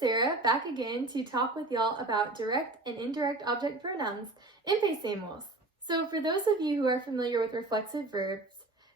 Sarah, back again to talk with y'all about direct and indirect object pronouns. Empecemos. So for those of you who are familiar with reflexive verbs,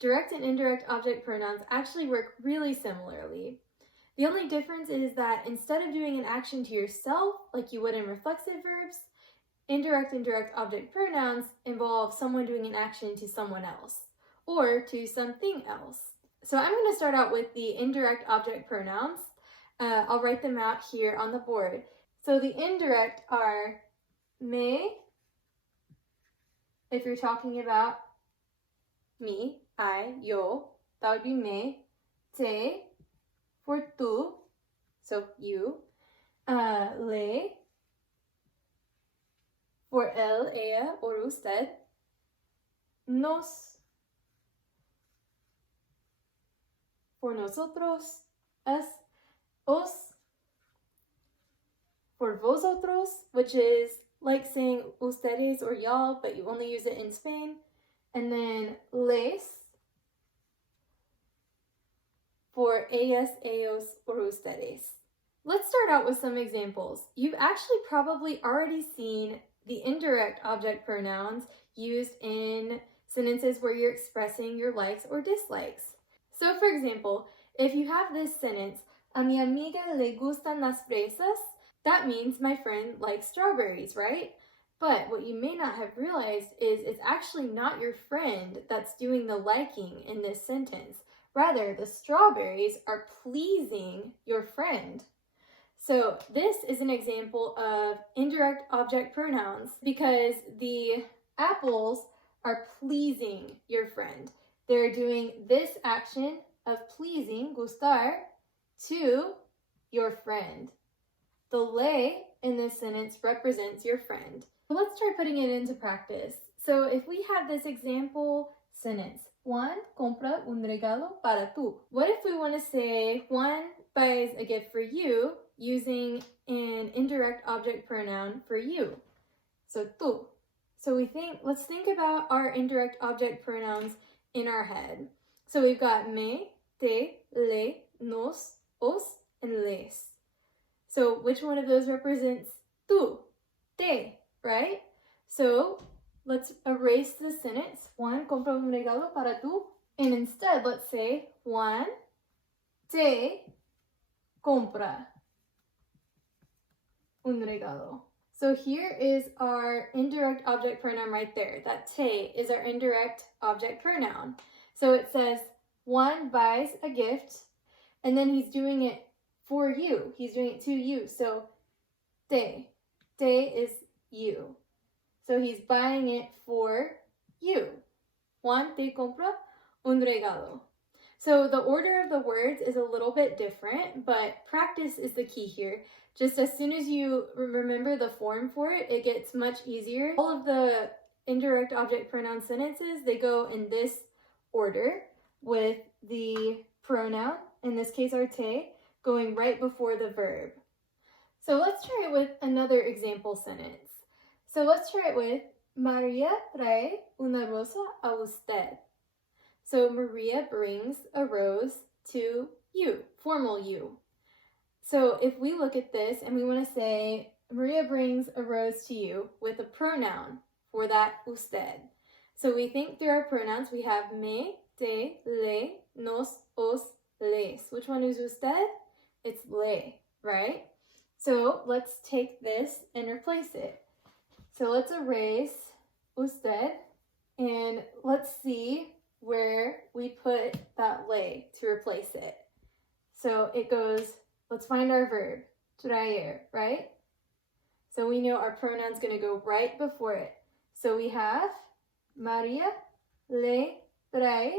direct and indirect object pronouns actually work really similarly. The only difference is that instead of doing an action to yourself, like you would in reflexive verbs, indirect and direct object pronouns involve someone doing an action to someone else, or to something else. So I'm going to start out with the indirect object pronouns. I'll write them out here on the board. So the indirect are me, if you're talking about me, I, yo, that would be me. Te, for tú, so you. Le, for él, ella, or usted. Nos, for nosotros, us. Os, for vosotros, which is like saying ustedes or y'all, but you only use it in Spain. And then les, for ellas, ellos, or ustedes. Let's start out with some examples. You've actually probably already seen the indirect object pronouns used in sentences where you're expressing your likes or dislikes. So for example, if you have this sentence, a mi amiga le gustan las fresas, that means my friend likes strawberries, right? But what you may not have realized is it's actually not your friend that's doing the liking in this sentence. Rather, the strawberries are pleasing your friend. So this is an example of indirect object pronouns because the apples are pleasing your friend. They're doing this action of pleasing, gustar, to your friend. The le in this sentence represents your friend. Let's try putting it into practice. So if we have this example sentence, Juan compra un regalo para tú. What if we want to say Juan buys a gift for you using an indirect object pronoun for you? So tú. So let's think about our indirect object pronouns in our head. So we've got me, te, le, nos, os, and les. So which one of those represents tú? Te, right? So let's erase the sentence. Juan compra un regalo para tú. And instead, let's say Juan te compra un regalo. So here is our indirect object pronoun right there. That te is our indirect object pronoun. So it says Juan buys a gift, and then he's doing it for you. He's doing it to you. So te is you. So he's buying it for you. Juan te compra un regalo. So the order of the words is a little bit different, but practice is the key here. Just as soon as you remember the form for it, it gets much easier. All of the indirect object pronoun sentences, they go in this order with the pronoun, in this case our te, going right before the verb. So let's try it with another example sentence. So let's try it with Maria trae una rosa a usted. So Maria brings a rose to you, formal you. So if we look at this and we want to say Maria brings a rose to you with a pronoun for that usted. So we think through our pronouns. We have me, te, le, nos, os, les. Which one is usted? It's le, right? So let's take this and replace it. So let's erase usted and let's see where we put that le to replace it. So it goes, let's find our verb, traer, right? So we know our pronoun's going to go right before it. So we have Maria le trae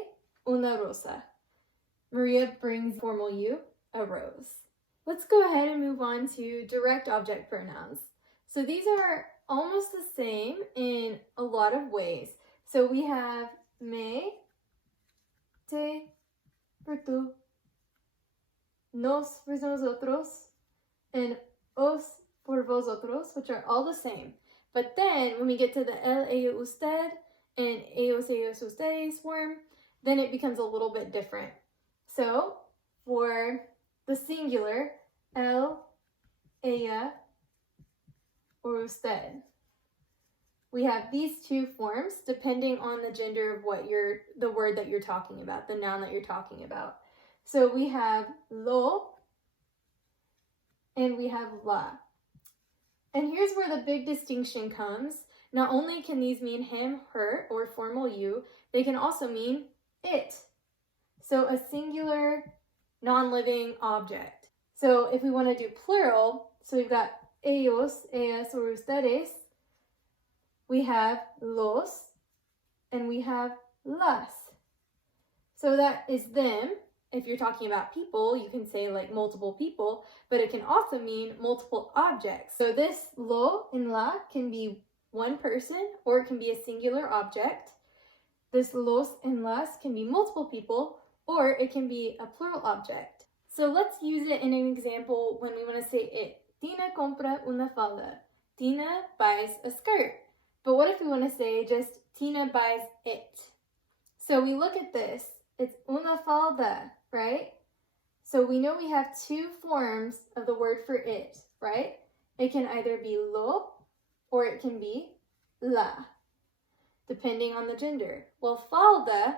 una rosa. Maria brings formal you a rose. Let's go ahead and move on to direct object pronouns. So these are almost the same in a lot of ways. So we have me, te, for tú, nos for nosotros, and os por vosotros, which are all the same. But then when we get to the él, ella, usted, and ellos, ellos, ustedes form, then it becomes a little bit different. So for the singular, él, ella, or usted. We have these two forms depending on the gender of the word that you're talking about, the noun that you're talking about. So we have lo and we have la. And here's where the big distinction comes. Not only can these mean him, her, or formal you, they can also mean it. So a singular, non-living object. So if we want to do plural, so we've got ellos, ellas, or ustedes, we have los, and we have las. So that is them. If you're talking about people, you can say like multiple people, but it can also mean multiple objects. So this lo and la can be one person, or it can be a singular object. This los and las can be multiple people, or it can be a plural object. So let's use it in an example when we want to say it. Tina compra una falda. Tina buys a skirt. But what if we want to say just Tina buys it? So we look at this. It's una falda, right? So we know we have two forms of the word for it, right? It can either be lo or it can be la, depending on the gender. Well, falda,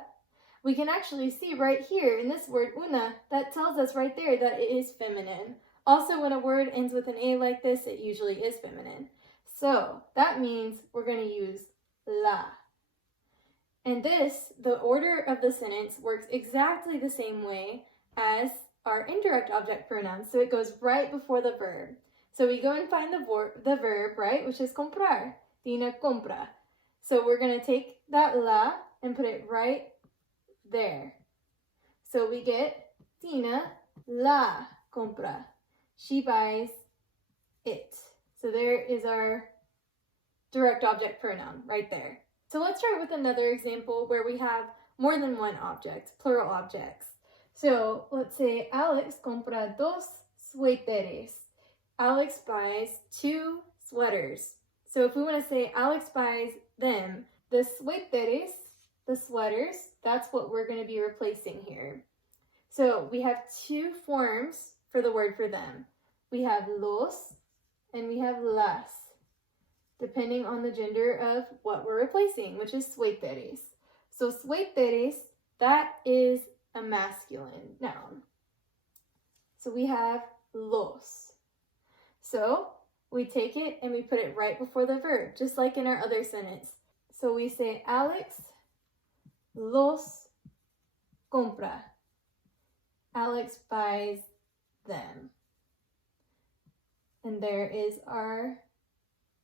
we can actually see right here in this word una, that tells us right there that it is feminine. Also, when a word ends with an A like this, it usually is feminine. So that means we're going to use la. And this, the order of the sentence works exactly the same way as our indirect object pronouns. So it goes right before the verb. So we go and find the verb, right, which is comprar. Tina compra. So we're going to take that la and put it right there. So we get Tina la compra. She buys it. So there is our direct object pronoun right there. So let's try with another example where we have more than one object, plural objects. So let's say Alex compra dos suéteres. Alex buys 2 sweaters. So if we want to say Alex buys them, the suéteres, the sweaters, that's what we're going to be replacing here. So we have 2 forms for the word for them. We have los and we have las, depending on the gender of what we're replacing, which is suéteres. So suéteres, that is a masculine noun. So we have los. So we take it and we put it right before the verb, just like in our other sentence. So we say Alex los compra. Alex buys them. And there is our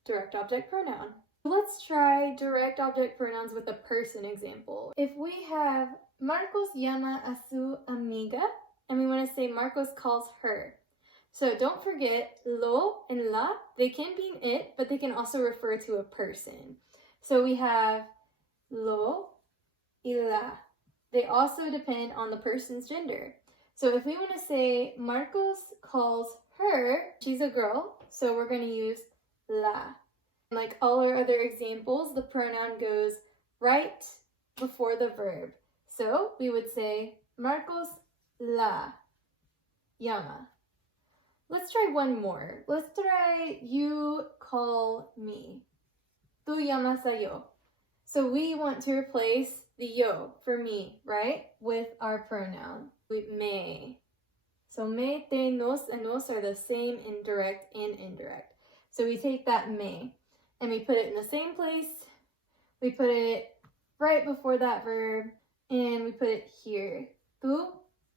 direct object pronoun. Let's try direct object pronouns with a person example. If we have Marcos llama a su amiga, and we want to say Marcos calls her. So don't forget lo and la, they can mean it, but they can also refer to a person. So we have lo y la. They also depend on the person's gender. So if we want to say Marcos calls her, she's a girl, so we're going to use la. Like all our other examples, the pronoun goes right before the verb. So we would say Marcos la llama. Let's try one more. Let's try you call me. Tú llamas a yo. So we want to replace the yo for me, right, with our pronoun. With me. So me, te, nos, and nos are the same in direct and indirect. So we take that me and we put it in the same place. We put it right before that verb and we put it here. Tú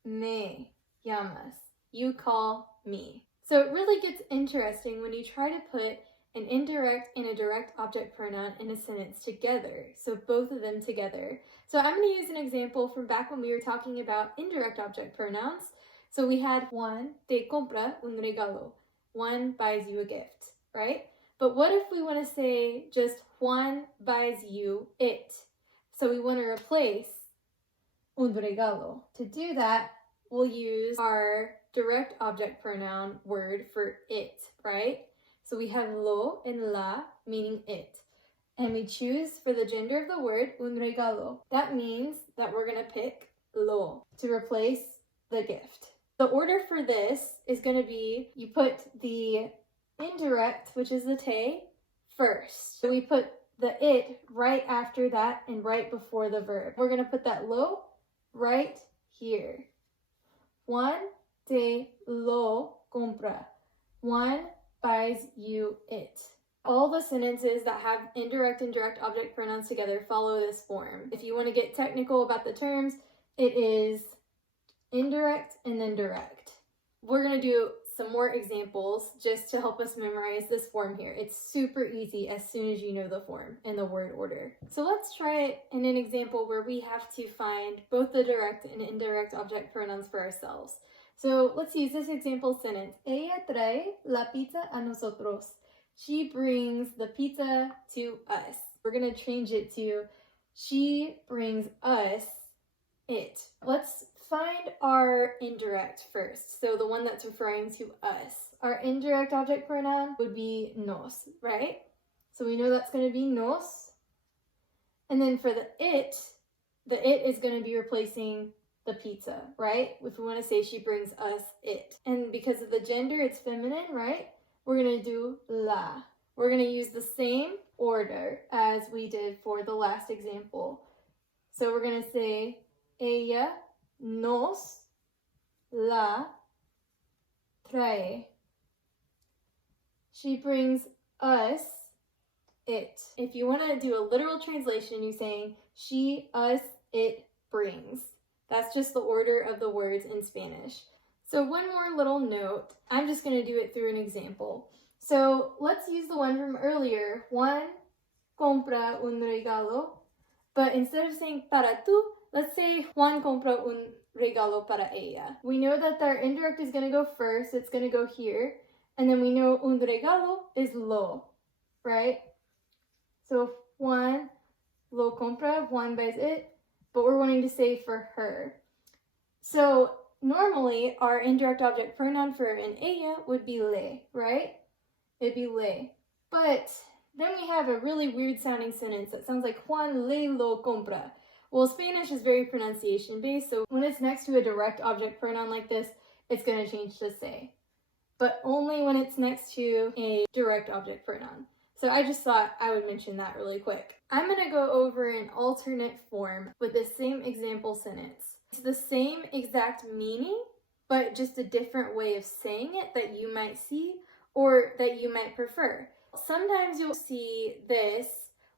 me llamas. You call me. So it really gets interesting when you try to put an indirect and a direct object pronoun in a sentence together. So both of them together. So I'm going to use an example from back when we were talking about indirect object pronouns. So we had Juan te compra un regalo. Juan buys you a gift, right? But what if we want to say just Juan buys you it? So we want to replace un regalo. To do that, we'll use our direct object pronoun word for it, right? So we have lo and la, meaning it. And we choose for the gender of the word un regalo. That means that we're going to pick lo to replace the gift. The order for this is going to be, you put the indirect, which is the te, first. So we put the it right after that and right before the verb. We're going to put that lo right here. Juan te lo compra. Juan buys you it. All the sentences that have indirect and direct object pronouns together follow this form. If you want to get technical about the terms, it is indirect and then direct. We're going to do some more examples just to help us memorize this form here. It's super easy as soon as you know the form and the word order. So let's try it in an example where we have to find both the direct and indirect object pronouns for ourselves. So let's use this example sentence. Ella trae la pizza a nosotros. She brings the pizza to us. We're going to change it to she brings us it. Let's find our indirect first. So the one that's referring to us. Our indirect object pronoun would be nos, right? So we know that's going to be nos. And then for the it is going to be replacing the pizza, right? If we want to say she brings us it. And because of the gender, it's feminine, right? We're going to do la. We're going to use the same order as we did for the last example. So we're going to say ella nos la trae. She brings us it. If you want to do a literal translation, you're saying she, us, it brings. That's just the order of the words in Spanish. So one more little note. I'm just going to do it through an example. So let's use the one from earlier. Juan compra un regalo. But instead of saying para tú, let's say Juan compra un regalo para ella. We know that our indirect is going to go first. It's going to go here. And then we know un regalo is lo, right? So Juan lo compra, Juan buys it. But we're wanting to say for her. So normally our indirect object pronoun for an ella would be le, right? It'd be le. But then we have a really weird sounding sentence that sounds like Juan le lo compra. Well, Spanish is very pronunciation based, so when it's next to a direct object pronoun like this, it's going to change to se. But only when it's next to a direct object pronoun. So I just thought I would mention that really quick. I'm going to go over an alternate form with the same example sentence. It's the same exact meaning, but just a different way of saying it that you might see or that you might prefer. Sometimes you'll see this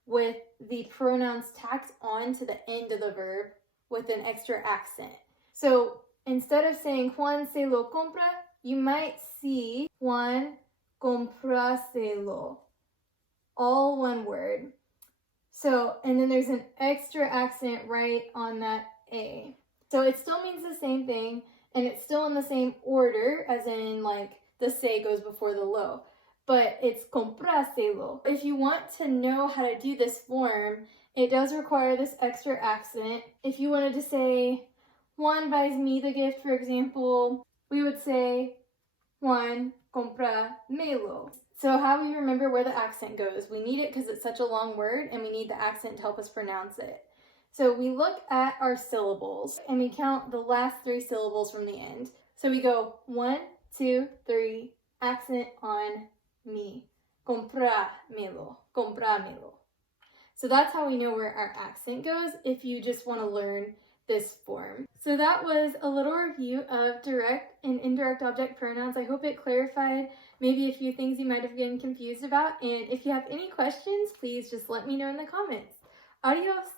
with the pronouns tacked on to the end of the verb with an extra accent. So instead of saying Juan se lo compra, you might see Juan compráselo. All one word. So, and then there's an extra accent right on that A. So it still means the same thing, and it's still in the same order, as in like the se goes before the lo. But it's compráselo. If you want to know how to do this form, it does require this extra accent. If you wanted to say, Juan buys me the gift, for example, we would say, Juan comprámelo. So how we remember where the accent goes? We need it because it's such a long word, and we need the accent to help us pronounce it. So we look at our syllables, and we count the last 3 syllables from the end. So we go 1, 2, 3, accent on me. Comprámelo. Comprámelo. So that's how we know where our accent goes if you just want to learn this form. So that was a little review of direct and indirect object pronouns. I hope it clarified maybe a few things you might have been confused about. And if you have any questions, please just let me know in the comments. Adios!